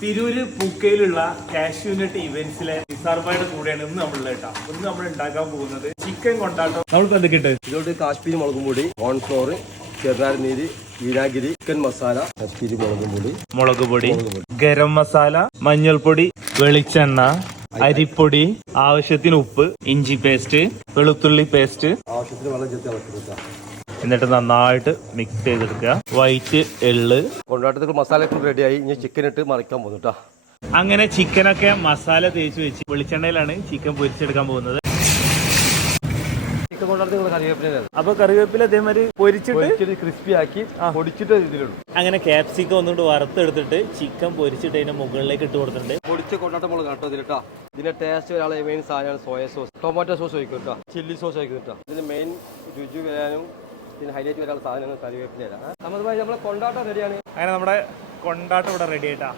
Tirur പൂക്കയിലുള്ള cashew nut ഇവന്റ്സിലെ നിസാർബായുടെ കൂടെയാണ് ഇന്ന് നമ്മളുടെ കേട്ടോ. ഇന്ന് നമ്മൾ ഉണ്ടാക്കാൻ പോകുന്നത് ചിക്കൻ കൊണ്ടാട്ടം. നമ്മൾക്ക് എന്തൊക്കെ ഉണ്ട്? ഇതിലോട്ട് കാശ്മീരി മുളകും പൊടി, കോൺഫ്ലോർ, ചെറുനാരനീര്, വിനാഗിരി, ചിക്കൻ മസാല, കാശ്മീരി മുളക് പൊടി, ഗരം മസാല, മഞ്ഞൾപ്പൊടി, വെളിച്ചെണ്ണ, അരിപ്പൊടി, ആവശ്യത്തിന് ഉപ്പ്, ഇഞ്ചി പേസ്റ്റ്, വെളുത്തുള്ളി പേസ്റ്റ്, ആവശ്യത്തിന് വെള്ളം ചേർത്ത് ഇളക്കി. എന്നിട്ട് നന്നായിട്ട് മിക്സ് ചെയ്തെടുക്കുക. വൈറ്റ് എള്ള്. കൊണ്ടാട്ടത്തിൽ മസാലയൊക്കെ റെഡിയായി. ഇനി ചിക്കൻ ഇട്ട് മറിക്കാൻ പോകുന്നു കേട്ടോ. അങ്ങനെ ചിക്കനൊക്കെ മസാല തേച്ച് വെച്ച് വെളിച്ചെണ്ണയിലാണ് ചിക്കൻ പൊരിച്ചെടുക്കാൻ പോകുന്നത്. ചിക്കൻ കൊണ്ടാട്ടത്തിൽ കറിവേപ്പില, അപ്പൊ കറിവേപ്പില അതേമാതിരി പൊരിച്ചിട്ട് ക്രിസ്പി ആക്കി പൊടിച്ചിട്ട് ഇതിലുള്ളൂ. അങ്ങനെ ക്യാപ്സിക്കം ഒന്നുകൊണ്ട് വറുത്തെടുത്തിട്ട് ചിക്കൻ പൊരിച്ചിട്ട് അതിന്റെ മുകളിലേക്ക് ഇട്ട് കൊടുത്തിട്ടുണ്ട്. പൊടിച്ച കൊണ്ടാട്ട മുളക് കേട്ടോ ഇതിലിട്ടാ. ഇതിന്റെ ടേസ്റ്റ് വരാനുള്ള മെയിൻ സാധനമാണ് സോയ സോസ്. ടൊമാറ്റോ സോസ് ഒഴിക്കും കേട്ടോ, ചില്ലി സോസ് ഒഴിക്കും കേട്ടോ. ഇതിന് മെയിൻ രുചി വരാനും ഇതിന് ഹൈലൈറ്റ് വരാനുള്ള സാധനങ്ങൾ കറിവേപ്പില. നമ്മളെ കൊണ്ടാട്ടം റെഡിയാണ്. അങ്ങനെ നമ്മുടെ കൊണ്ടാട്ടം ഇവിടെ റെഡി ആയിട്ടാ.